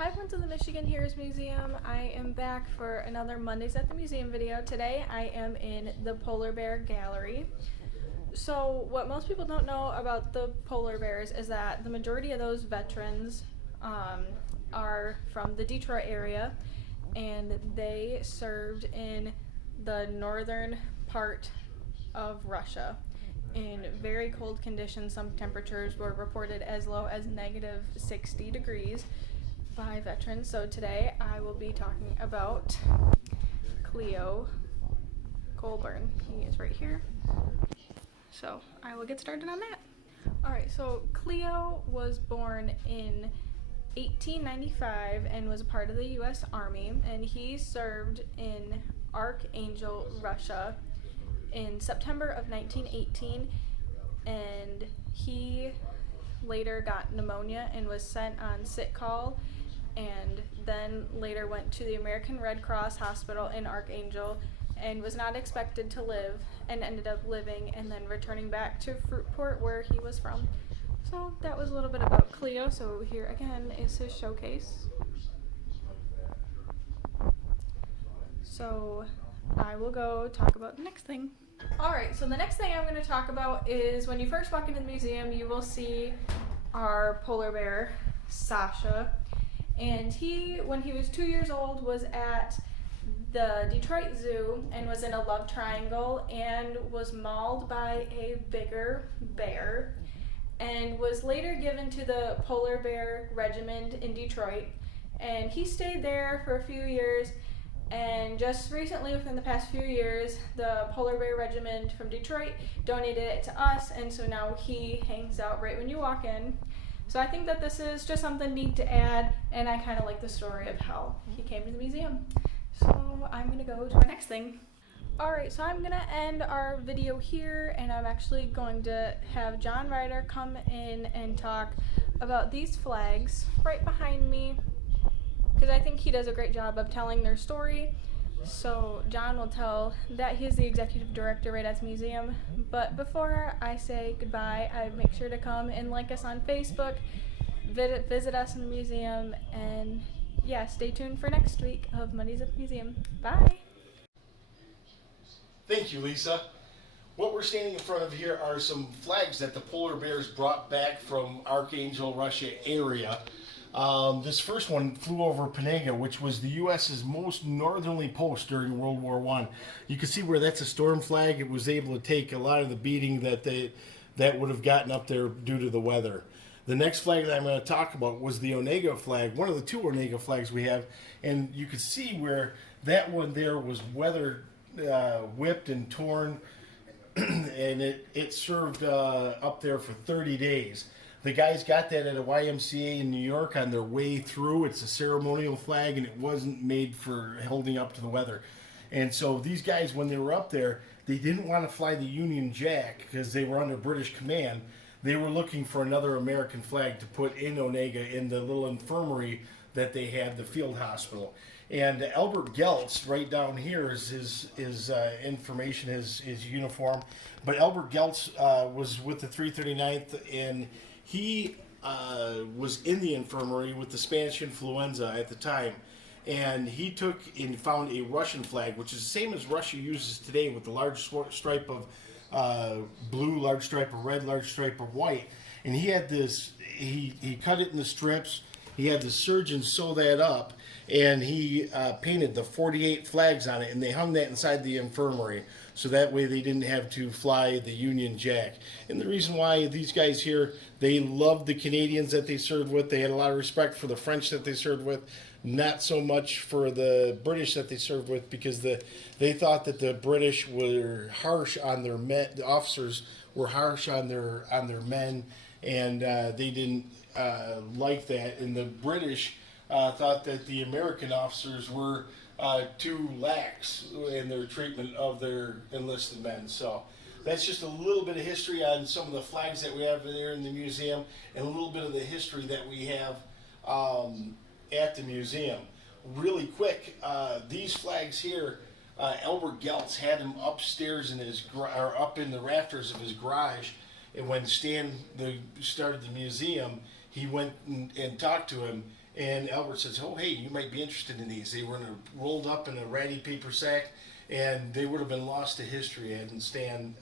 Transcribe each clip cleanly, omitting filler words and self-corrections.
Hi friends of the Michigan Heroes Museum. I am back for another Mondays at the Museum video. Today I am in the Polar Bear Gallery. So what most people don't know about the polar bears is that the majority of those veterans are from the Detroit area, and they served in the northern part of Russia in very cold conditions. Some temperatures were reported as low as negative 60 degrees by veterans. So today I will be talking about Cleo Colburn. He is right here. So I will get started on that. Alright, so Cleo was born in 1895 and was a part of the U.S. Army, and he served in Archangel, Russia in September of 1918, and he later got pneumonia and was sent on sick call, and then later went to the American Red Cross Hospital in Archangel and was not expected to live, and ended up living and then returning back to Fruitport where he was from. So that was a little bit about Cleo. So here again is his showcase. So I will go talk about the next thing. Alright, so the next thing I'm going to talk about is when you first walk into the museum, you will see our polar bear, Sasha. And he, when he was 2 years old, was at the Detroit Zoo and was in a love triangle and was mauled by a bigger bear and was later given to the Polar Bear Regiment in Detroit. And he stayed there for a few years, and just recently, within the past few years, the Polar Bear Regiment from Detroit donated it to us, and so now he hangs out right when you walk in. So I think that this is just something neat to add, and I kind of like the story of how he came to the museum. So I'm going to go to our next thing. Alright, so I'm going to end our video here, and I'm actually going to have John Ryder come in and talk about these flags right behind me, because I think he does a great job of telling their story. So John will tell that he is the executive director right at the museum. But before I say goodbye, I make sure to come and like us on Facebook, visit us in the museum, and yeah, stay tuned for next week of Mondays at the Museum. Bye! Thank you, Lisa. What we're standing in front of here are some flags that the polar bears brought back from Archangel, Russia area. This first one flew over Panega, which was the U.S.'s most northerly post during World War I. You can see where that's a storm flag. It was able to take a lot of the beating that would have gotten up there due to the weather. The next flag that I'm going to talk about was the Onega flag, one of the two Onega flags we have, and you can see where that one there was weather whipped and torn, and it served up there for 30 days. The guys got that at a YMCA in New York on their way through. It's a ceremonial flag, and it wasn't made for holding up to the weather. And so these guys, when they were up there, they didn't want to fly the Union Jack because they were under British command. They were looking for another American flag to put in Onega in the little infirmary that they had, the field hospital. And Albert Geltz, right down here, is his information, his uniform. But Albert Geltz was with the 339th, and he was in the infirmary with the Spanish influenza at the time. And he took and found a Russian flag, which is the same as Russia uses today, with the large stripe of blue, large stripe of red, large stripe of white. And he had this, he cut it in the strips. He had the surgeon sew that up, and he painted the 48 flags on it, and they hung that inside the infirmary, so that way they didn't have to fly the Union Jack. And the reason why these guys here, they loved the Canadians that they served with. They had a lot of respect for the French that they served with, not so much for the British that they served with, because they thought that the British were harsh on their men. The officers were harsh on their men, and they didn't like that. And the British thought that the American officers were too lax in their treatment of their enlisted men. So that's just a little bit of history on some of the flags that we have there in the museum, and a little bit of the history that we have at the museum. Really quick, these flags here, Albert Geltz had them upstairs in his or up in the rafters of his garage, and when Stan started the museum, he went and talked to him, And Albert says, "Oh, hey, you might be interested in these." They were rolled up in a ratty paper sack, and they would have been lost to history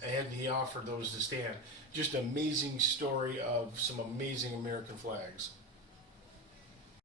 hadn't he offered those to Stan. Just amazing story of some amazing American flags.